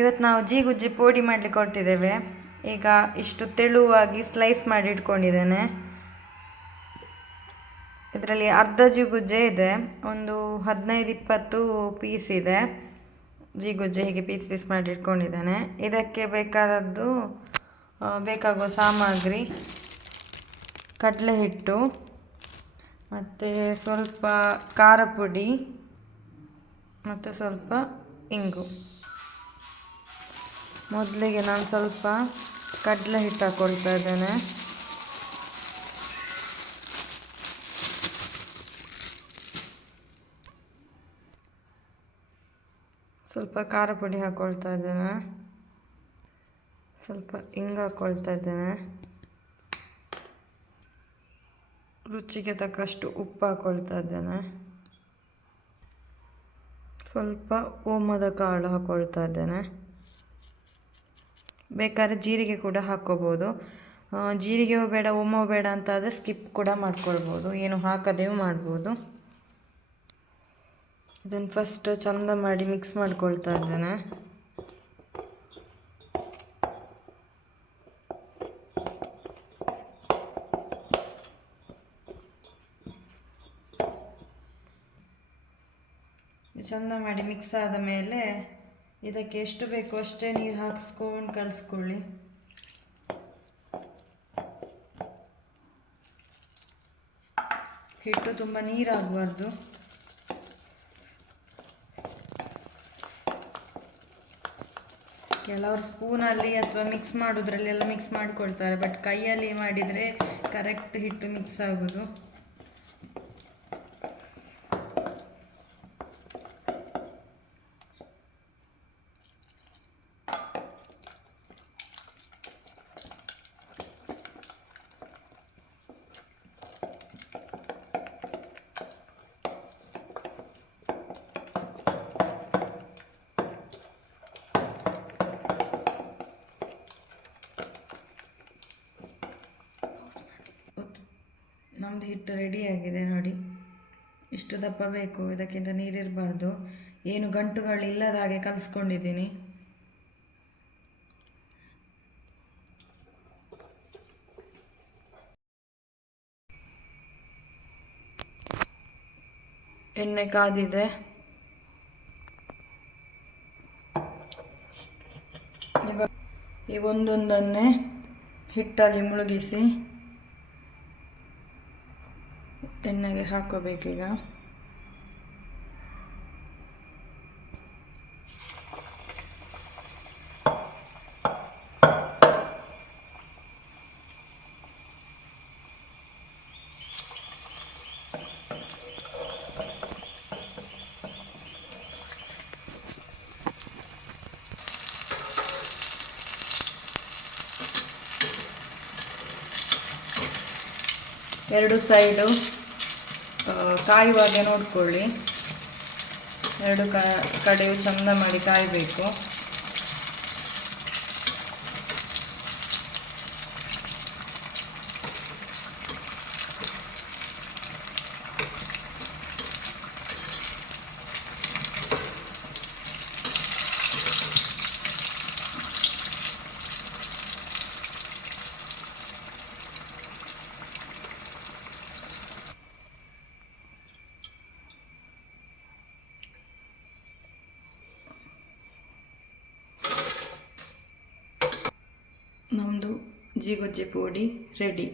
ಇವತ್ತು ನಾವು ಜೀಗುಜ್ಜಿ ಪೋಡಿ ಮಾಡಲಿಕ್ಕೆ ಹೊರಟಿದ್ದೇವೆ. ಈಗ ಇಷ್ಟು ತೆಳುವಾಗಿ ಸ್ಲೈಸ್ ಮಾಡಿ ಇಟ್ಕೊಂಡಿದ್ದೇನೆ. ಇದರಲ್ಲಿ ಅರ್ಧ ಜೀಗುಜ್ಜೆ ಇದೆ, ಒಂದು 15-20 ಪೀಸ್ ಇದೆ. ಜೀಗುಜ್ಜೆ ಹೀಗೆ ಪೀಸ್ ಪೀಸ್ ಮಾಡಿ ಇಟ್ಕೊಂಡಿದ್ದೇನೆ. ಇದಕ್ಕೆ ಬೇಕಾಗುವ ಸಾಮಗ್ರಿ ಕಡಲೆ ಹಿಟ್ಟು ಮತ್ತು ಸ್ವಲ್ಪ ಖಾರ ಪುಡಿ ಮತ್ತು ಸ್ವಲ್ಪ ಇಂಗು. ಮೊದಲಿಗೆ ನಾನು ಸ್ವಲ್ಪ ಕಡಲೆ ಹಿಟ್ಟು ಹಾಕ್ಕೊಳ್ತಾ ಇದ್ದೇನೆ. ಸ್ವಲ್ಪ ಖಾರ ಪುಡಿ ಹಾಕ್ಕೊಳ್ತಾ ಇದ್ದೇನೆ. ಸ್ವಲ್ಪ ಇಂಗು ಹಾಕ್ಕೊಳ್ತಾ ಇದ್ದೇನೆ. ರುಚಿಗೆ ತಕ್ಕಷ್ಟು ಉಪ್ಪು ಹಾಕ್ಕೊಳ್ತಾ ಇದ್ದೇನೆ. ಸ್ವಲ್ಪ ಓಮದ ಕಾಳು ಹಾಕ್ಕೊಳ್ತಾ ಇದ್ದೇನೆ. ಬೇಕಾದ್ರೆ ಜೀರಿಗೆ ಕೂಡ ಹಾಕ್ಕೋಬೋದು. ಜೀರಿಗೆಯೂ ಬೇಡ ಓಮವು ಬೇಡ ಅಂತ ಆದರೆ ಸ್ಕಿಪ್ ಕೂಡ ಮಾಡ್ಕೊಳ್ಬೋದು, ಏನು ಹಾಕದೇವು ಮಾಡ್ಬೋದು. ಇದನ್ನು ಫಸ್ಟ್ ಚಂದ ಮಾಡಿ ಮಿಕ್ಸ್ ಮಾಡ್ಕೊಳ್ತಾ ಇದ್ದೇನೆ. ಚಂದ ಮಾಡಿ ಮಿಕ್ಸ್ ಆದ ಮೇಲೆ ಇದಕ್ಕೆ ಎಷ್ಟು ಬೇಕೋ ಅಷ್ಟೇ ನೀರು ಹಾಕಿಸ್ಕೊಂಡು ಕಲಿಸ್ಕೊಳ್ಳಿ. ಹಿಟ್ಟು ತುಂಬ ನೀರಾಗಬಾರ್ದು. ಕೆಲವರು ಸ್ಪೂನಲ್ಲಿ ಅಥವಾ ಮಿಕ್ಸ್ ಮಾಡೋದ್ರಲ್ಲಿ ಎಲ್ಲ ಮಿಕ್ಸ್ ಮಾಡಿಕೊಳ್ತಾರೆ, ಬಟ್ ಕೈಯಲ್ಲಿ ಮಾಡಿದರೆ ಕರೆಕ್ಟ್ ಹಿಟ್ಟು ಮಿಕ್ಸ್ ಆಗೋದು. ನಮ್ಮದು ಹಿಟ್ಟು ರೆಡಿಯಾಗಿದೆ ನೋಡಿ. ಇಷ್ಟು ದಪ್ಪ ಬೇಕು, ಇದಕ್ಕಿಂತ ನೀರಿರಬಾರ್ದು. ಏನು ಗಂಟುಗಳು ಇಲ್ಲದ ಹಾಗೆ ಕಲಿಸ್ಕೊಂಡಿದ್ದೀನಿ. ಎಣ್ಣೆ ಕಾದಿದೆ. ಈ ಒಂದೊಂದನ್ನೇ ಹಿಟ್ಟಲ್ಲಿ ಮುಳುಗಿಸಿ ಎಣ್ಣೆಗೆ ಹಾಕೋಬೇಕೀಗ. ಎರಡು ಸೈಡು ಕಾಯುವಾಗ ನೋಡ್ಕೊಳ್ಳಿ, ಎರಡು ಕಡೆಯು ಚಂದ ಮಾಡಿ ಕಾಯಬೇಕು. ನಮ್ಮದು ಜೀಗುಜ್ಜೆ ಪೋಡಿ ರೆಡಿ.